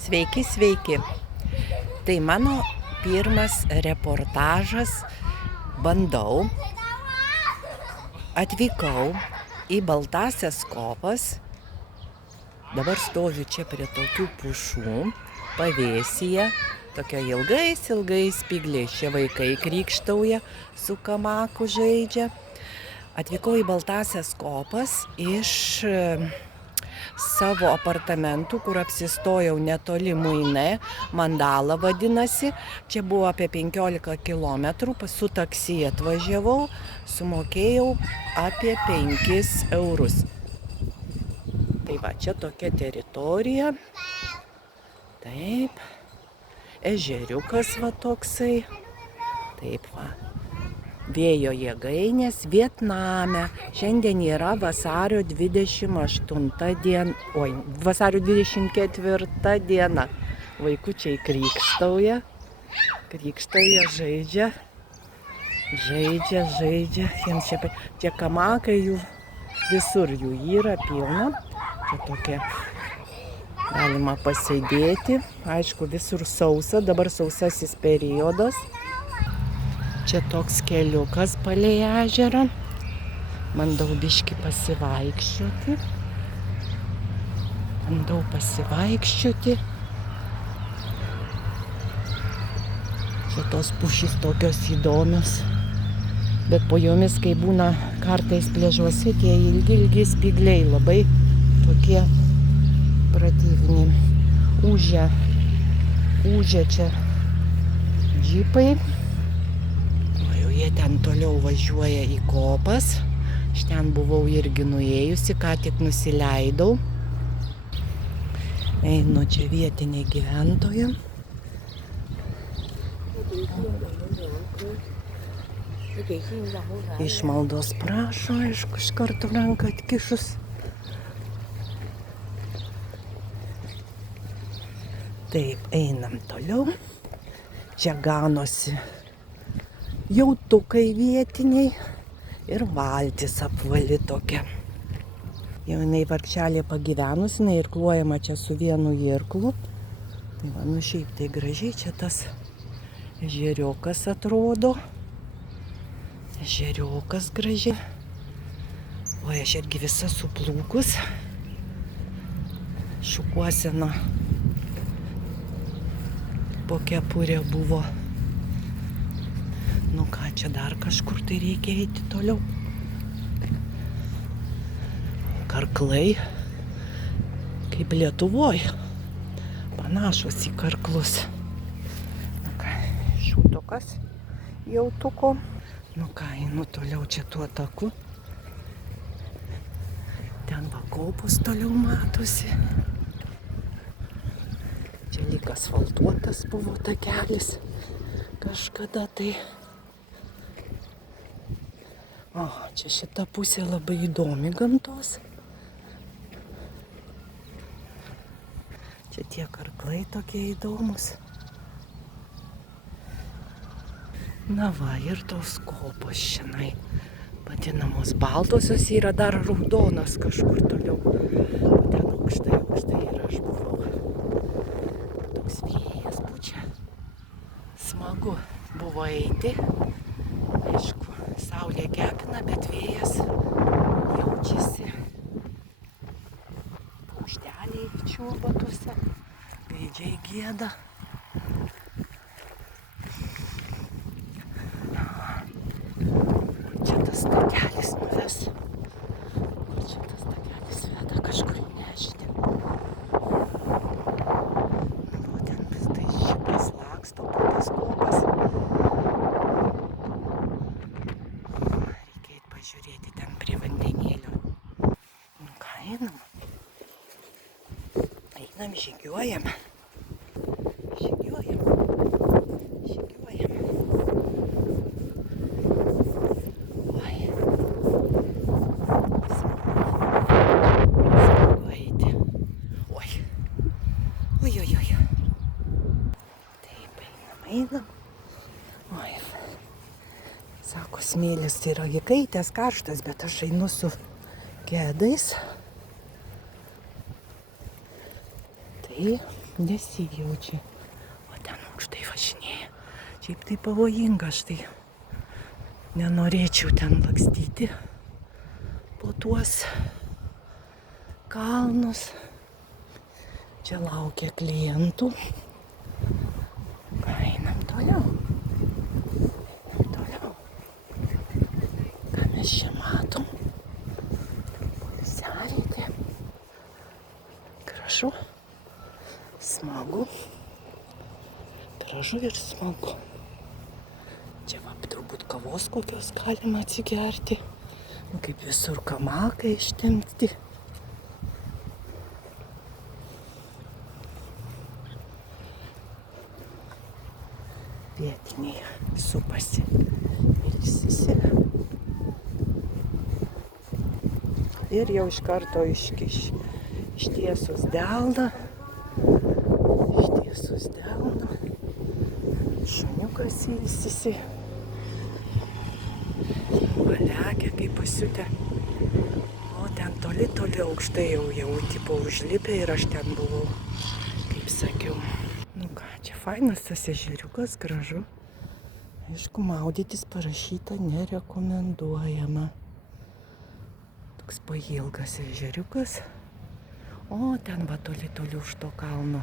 Sveiki, sveiki. Tai mano pirmas reportažas. Bandau. Atvykau į Baltąsias kopas. Dabar stoviu čia prie tokių pušų, pavėsyje. Tokia ilgais spygliais. Čia vaikai krykštauja, su kamaku žaidžia. Atvykau į Baltąsias kopas iš savo apartamentų, kur apsistojau netoli Muine, Mandala vadinasi. Čia buvo apie 15 kilometrų, su taksi atvažiavau, sumokėjau apie 5 eurus. Tai va, čia tokia teritorija. Taip. Ežeriukas va toksai. Taip va. Vėjo jėgainės Vietname. Šiandien yra vasario 28 diena. Vasario 24 diena. Vaikučiai krykštauja. Žaidžia. Jiems čia kamakai jų visur jų yra pilna. Čia tokia galima pasėdėti. Aišku, visur sausa. Dabar sausasis periodas. Čia toks keliukas palei ežerą. Bandau biškį pasivaikščioti. Čia tos pušys tokios įdomios. Bet po jomis, kai būna kartais pliažuose, tie ilgi spygliai labai tokie pratyviniai. Ūžia čia džipai. Jie ten toliau važiuoja į kopas. Aš ten buvau irgi nuėjusi, ką tik nusileidau. Einu čia vietiniai gyventojai. Išmaldos prašo, aišku, iš karto ranką atkišus. Taip, einam toliau. Čia ganosi jautukai vietiniai ir valtis apvali tokia. Jau jinai vargšelė pagyvenus, jinai irkluojama čia su vienu irklu. Tai va, šiaip tai gražiai čia tas ežeriukas atrodo. Ežeriukas gražiai. O aš irgi visa suplūkus. Šukuosena po kepurė buvo. Nu ką, čia dar kažkur tai reikia eiti toliau. Karklai, kaip Lietuvoj, panašus į karklus. Nu ką, šūtukas jautuko. Nu ką, einu toliau čia tuo taku. Ten va kopos toliau matosi. Čia lyg asfaltuotas buvo takelis kažkada tai. O, čia šita pusė labai įdomi gamtos. Čia tie karklai tokie įdomus. Na va, ir tos kopos šiandien vadinamos baltosios, yra dar raudonas kažkur toliau. Ten aukštai ir aš buvau. Toks vėjas pučia. Smagu buvo eiti. Aišku, saulė kepina, bet vėjas jaučiasi. Paukšteliai čiulba tuose, gaidžiai gieda. Čia tas takelis nuves. Čia tas takelis veda kažkur nežinė. O ten vis tai šipas laksto po tas kopas. Žiūrėti ten prie vandenėlio. Nu ką, einam. Einam, žygiuojam. Oi. Smagu eiti. Oi. Taip, einam. Oi. Sako, smėlis tai yra įkaitęs, karštas, bet aš einu su kedais. Tai nesijaučia. O ten aukštai važinėja. Šiaip tai pavojinga, aš tai nenorėčiau ten lakstyti po tuos kalnus. Čia laukia klientų. Einam toliau. Ką mes čia matom? Poilsiavietė. Gražu. Smagu. Gražu ir smagu. Čia va, turbūt kavos kokios galima atsigerti. Kaip visur kamakai ištempti. Vietiniai supasi. Ilsisi. Ir jau iš karto ištiesus delną. Šuniukas ilsisi. Valekia kaip pasiutę. O ten toli aukštai jau tipo užlipę ir aš ten buvau, kaip sakiau. Nu ką, čia fainas tas ežeriukas, gražu. Aišku, maudytis parašyta nerekomenduojama. Toks pailgas ežeriukas. O ten va toli už to kalno.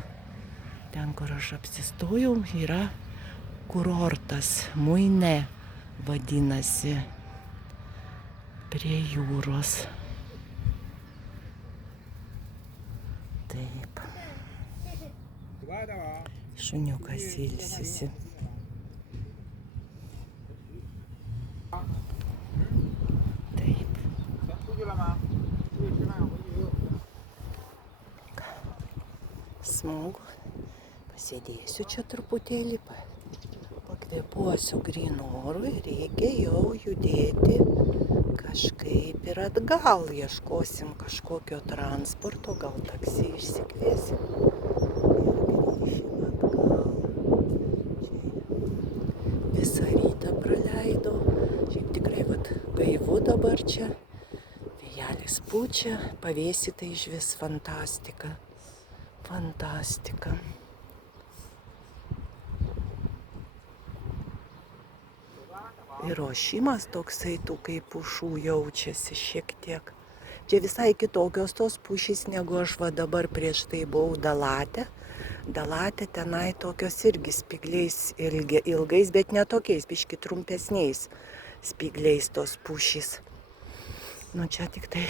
Ten, kur aš apsistojau, yra kurortas. Muine vadinasi. Prie jūros. Taip. Šuniukas ilsisi. Taip. Smagu. Pasėdėsiu čia truputėlį, pakvėpuosiu grynu oru ir reikia jau judėti kažkaip ir atgal. Ieškosim kažkokio transporto, gal taksi išsikviesim ir grįšim atgal. Čia visą rytą praleidau. Šiaip tikrai gaivu dabar čia. Vėjelis pučia, pavėsy tai išvis fantastika. Fantastika. Ir ošimas toksai tų kaip pušų jaučiasi šiek tiek. Čia visai kitokios tos pušys, negu aš va dabar prieš tai buvau Dalatė. Dalatė tenai tokios irgi spygliais ilgais, bet ne tokiais, biški trumpesniais spygliais tos pušys. Nu čia tik tai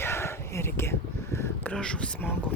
irgi gražu, smagu.